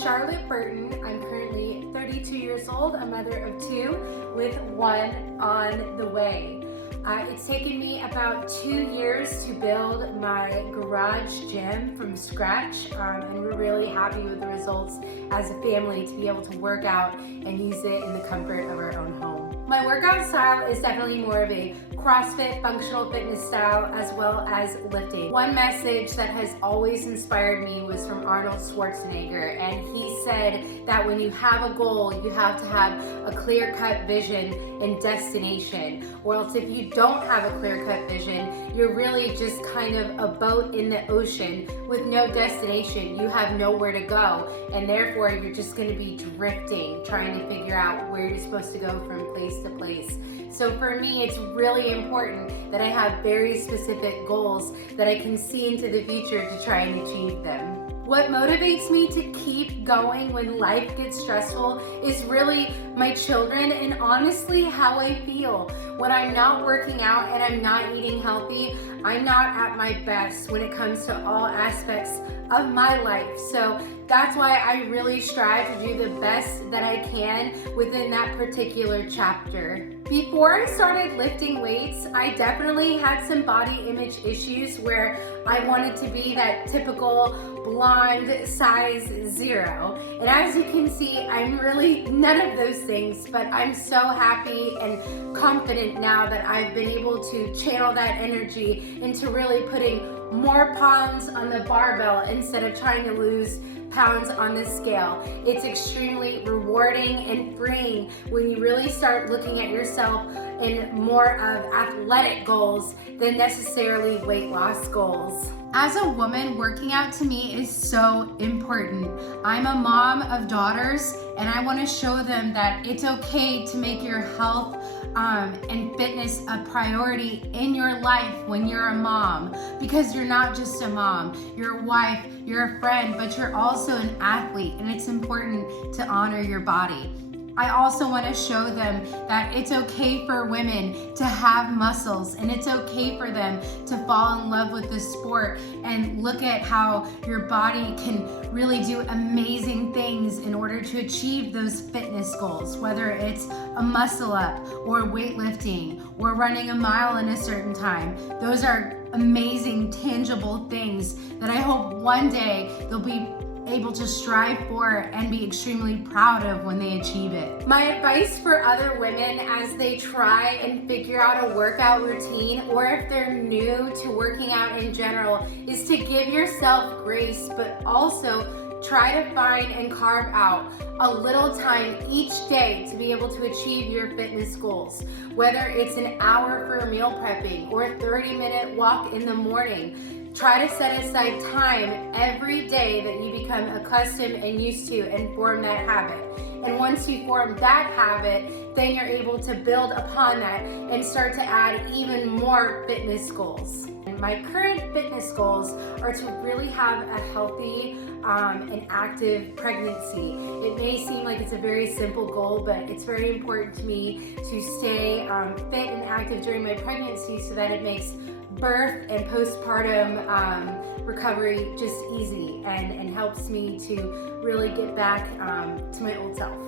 Charlotte Burton. I'm currently 32 years old, a mother of two with one on the way. It's taken me about 2 years to build my garage gym from scratch, and we're really happy with the results as a family to be able to work out and use it in the comfort of our own home. My workout style is definitely more of a CrossFit functional fitness style as well as lifting. One message that has always inspired me was from Arnold Schwarzenegger, and he said that when you have a goal, you have to have a clear-cut vision and destination, or else if you don't have a clear-cut vision, you're really just kind of a boat in the ocean with no destination. You have nowhere to go, and therefore you're just going to be drifting, trying to figure out where you're supposed to go from place to place. So for me, it's really important that I have very specific goals that I can see into the future to try and achieve them. What motivates me to keep going when life gets stressful is really my children and honestly how I feel. When I'm not working out and I'm not eating healthy, I'm not at my best when it comes to all aspects of my life. So that's why I really strive to do the best that I can within that particular chapter. Before I started lifting weights, I definitely had some body image issues where I wanted to be that typical blonde size 0. And as you can see, I'm really none of those things, but I'm so happy and confident now that I've been able to channel that energy into really putting more pounds on the barbell instead of trying to lose pounds on the scale. It's extremely rewarding and freeing when you really start looking at yourself in more of athletic goals than necessarily weight loss goals. As a woman, working out to me is so important. I'm a mom of daughters, and I want to show them that it's okay to make your health and fitness a priority in your life when you're a mom, because you're not just a mom, you're a wife, you're a friend, but you're also an athlete, and it's important to honor your body. I also want to show them that it's okay for women to have muscles, and it's okay for them to fall in love with the sport and look at how your body can really do amazing things in order to achieve those fitness goals, whether it's a muscle up or weightlifting or running a mile in a certain time. Those are amazing, tangible things that I hope one day they'll be able to strive for and be extremely proud of when they achieve it. My advice for other women as they try and figure out a workout routine, or if they're new to working out in general, is to give yourself grace, but also try to find and carve out a little time each day to be able to achieve your fitness goals. Whether it's an hour for meal prepping or a 30-minute walk in the morning, try to set aside time every day that you become accustomed and used to and form that habit. And once you form that habit, then you're able to build upon that and start to add even more fitness goals. And my current fitness goals are to really have a healthy and active pregnancy. It may seem like it's a very simple goal, but it's very important to me to stay fit and active during my pregnancy so that it makes birth and postpartum recovery just easy and helps me to really get back to my old self.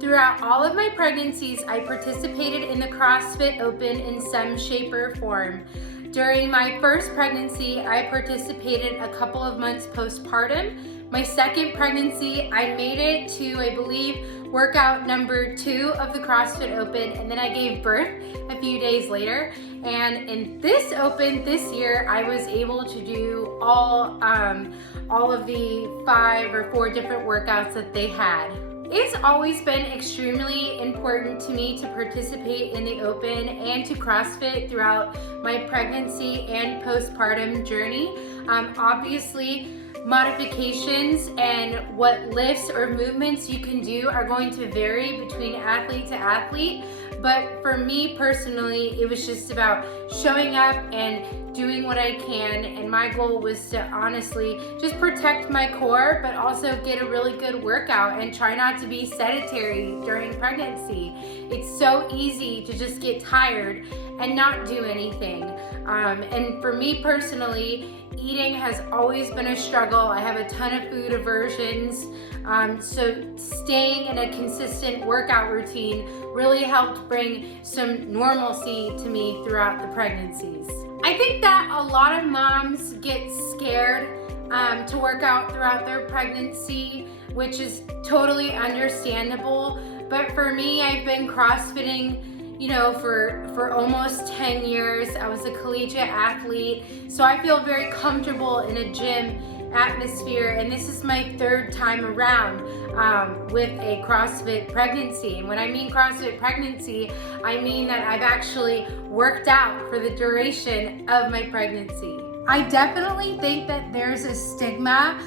Throughout all of my pregnancies, I participated in the CrossFit Open in some shape or form. During my first pregnancy, I participated a couple of months postpartum. My second pregnancy, I made it to, I believe, workout number 2 of the CrossFit Open, and then I gave birth a few days later. And in this Open this year, I was able to do all of the 5 or 4 different workouts that they had. It's always been extremely important to me to participate in the Open and to CrossFit throughout my pregnancy and postpartum journey. Obviously, modifications and what lifts or movements you can do are going to vary between athlete to athlete. But for me personally, it was just about showing up and doing what I can. And my goal was to honestly just protect my core, but also get a really good workout and try not to be sedentary during pregnancy. It's so easy to just get tired and not do anything. And for me personally, Eating has always been a struggle. I have a ton of food aversions. So staying in a consistent workout routine really helped bring some normalcy to me throughout the pregnancies. I think that a lot of moms get scared to work out throughout their pregnancy, which is totally understandable. But for me, I've been CrossFitting for almost 10 years. I was a collegiate athlete, so I feel very comfortable in a gym atmosphere, and this is my third time around with a CrossFit pregnancy. And when I mean CrossFit pregnancy, I mean that I've actually worked out for the duration of my pregnancy. I definitely think that there's a stigma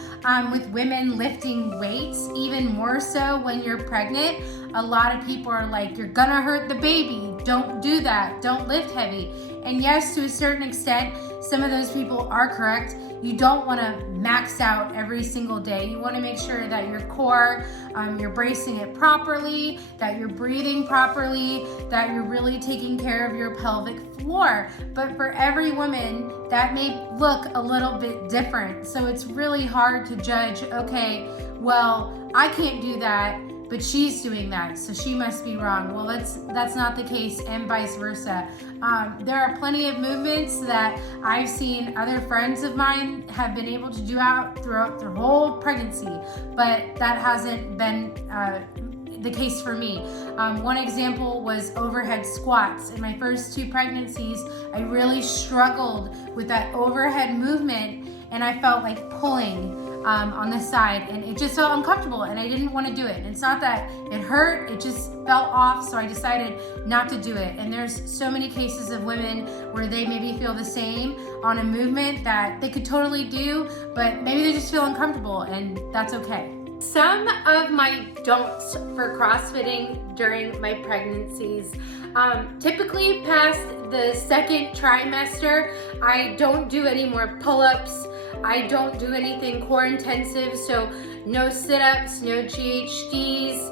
with women lifting weights, even more so when you're pregnant. A lot of people are like, you're gonna hurt the baby, don't do that, don't lift heavy. And yes, to a certain extent, some of those people are correct. You don't wanna max out every single day. You wanna make sure that your core, you're bracing it properly, that you're breathing properly, that you're really taking care of your pelvic floor. But for every woman, that may look a little bit different. So it's really hard to judge, okay, well, I can't do that, but she's doing that, so she must be wrong. Well, that's not the case, and vice versa. There are plenty of movements that I've seen other friends of mine have been able to do out throughout their whole pregnancy, but that hasn't been the case for me. One example was overhead squats. In my first 2 pregnancies, I really struggled with that overhead movement, and I felt like pulling on the side, and it just felt uncomfortable, and I didn't want to do it. And it's not that it hurt, it just felt off, so I decided not to do it. And there's so many cases of women where they maybe feel the same on a movement that they could totally do, but maybe they just feel uncomfortable, and that's okay. Some of my don'ts for CrossFitting during my pregnancies. Typically past the 2nd trimester, I don't do any more pull-ups. I don't do anything core intensive, so no sit-ups, no GHDs,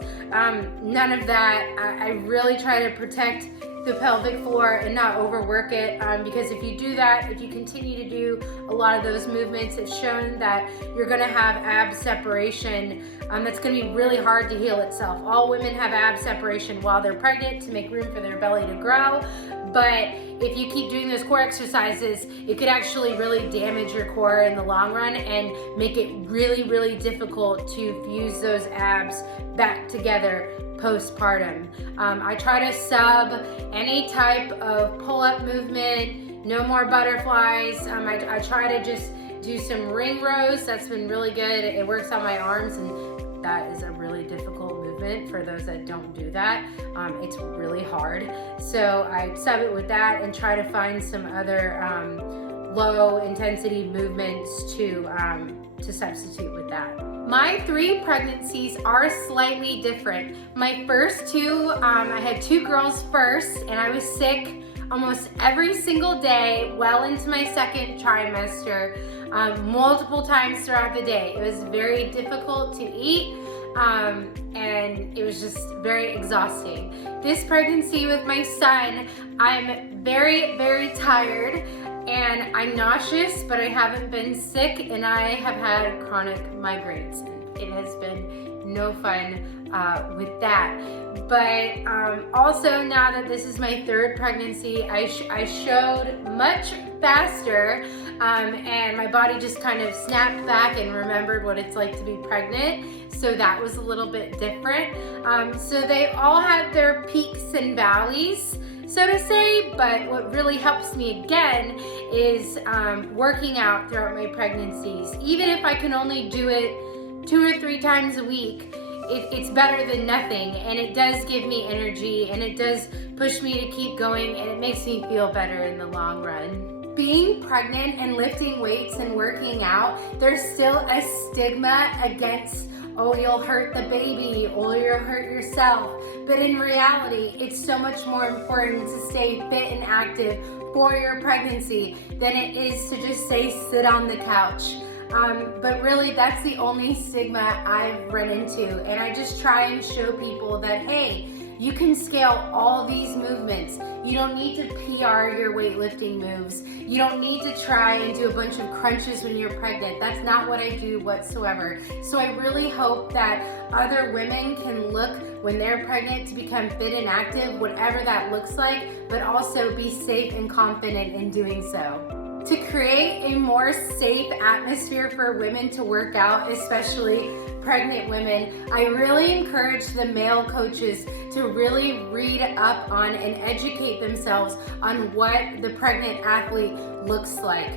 none of that. I really try to protect the pelvic floor and not overwork it, because if you do that, if you continue to do a lot of those movements, it's shown that you're gonna have ab separation. That's gonna be really hard to heal itself. All women have ab separation while they're pregnant to make room for their belly to grow, but if you keep doing those core exercises, it could actually really damage your core in the long run and make it really, really difficult to fuse those abs back together postpartum. I try to sub any type of pull-up movement, no more butterflies. I try to just do some ring rows. That's been really good. It works on my arms, and that is a really difficult movement for those that don't do that. It's really hard. So I sub it with that and try to find some other low intensity movements to substitute with that. My 3 pregnancies are slightly different. My first 2, I had 2 girls first, and I was sick almost every single day well into my 2nd trimester, multiple times throughout the day. It was very difficult to eat, and it was just very exhausting. This pregnancy with my son, I'm very, very tired, and I'm nauseous, but I haven't been sick, and I have had chronic migraines. It has been no fun with that. But also now that this is my 3rd pregnancy, I showed much faster, and my body just kind of snapped back and remembered what it's like to be pregnant. So that was a little bit different. So they all had their peaks and valleys, so to say, but what really helps me again is working out throughout my pregnancies. Even if I can only do it 2 or 3 times a week, it's better than nothing, and it does give me energy, and it does push me to keep going, and it makes me feel better in the long run. Being pregnant and lifting weights and working out, there's still a stigma against, oh, you'll hurt the baby, or you'll hurt yourself. But in reality, it's so much more important to stay fit and active for your pregnancy than it is to just say sit on the couch. But really, that's the only stigma I've run into, and I just try and show people that, hey, You can scale all these movements. You don't need to PR your weightlifting moves. You don't need to try and do a bunch of crunches when you're pregnant. That's not what I do whatsoever. So I really hope that other women can look when they're pregnant to become fit and active, whatever that looks like, but also be safe and confident in doing so. To create a more safe atmosphere for women to work out, especially pregnant women, I really encourage the male coaches to really read up on and educate themselves on what the pregnant athlete looks like.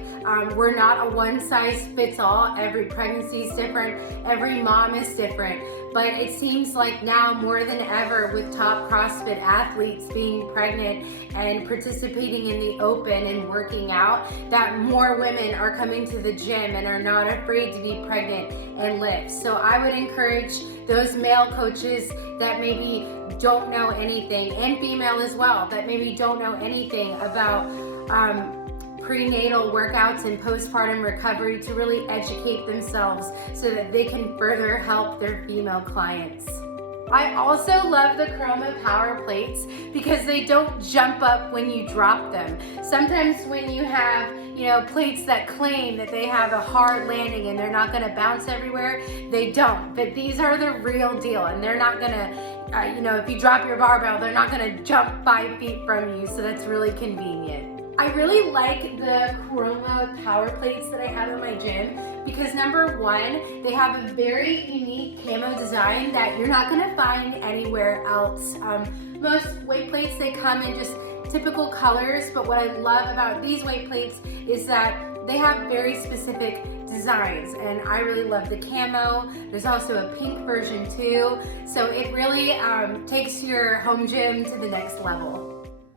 We're not a one size fits all. Every pregnancy is different. Every mom is different. But it seems like now more than ever, with top CrossFit athletes being pregnant and participating in the open and working out, that more women are coming to the gym and are not afraid to be pregnant and lift. So I would encourage those male coaches that maybe don't know anything, and female as well, that maybe don't know anything about prenatal workouts and postpartum recovery, to really educate themselves so that they can further help their female clients. I also love the Chroma Power Plates because they don't jump up when you drop them. Sometimes when you have, plates that claim that they have a hard landing and they're not gonna bounce everywhere, they don't. But these are the real deal, and they're not gonna, if you drop your barbell, they're not gonna jump 5 feet from you, so that's really convenient. I really like the Chroma Power Plates that I have in my gym because number one, they have a very unique camo design that you're not gonna find anywhere else. Most weight plates, they come in just typical colors, but what I love about these weight plates is that they have very specific designs, and I really love the camo. There's also a pink version too, so it really takes your home gym to the next level.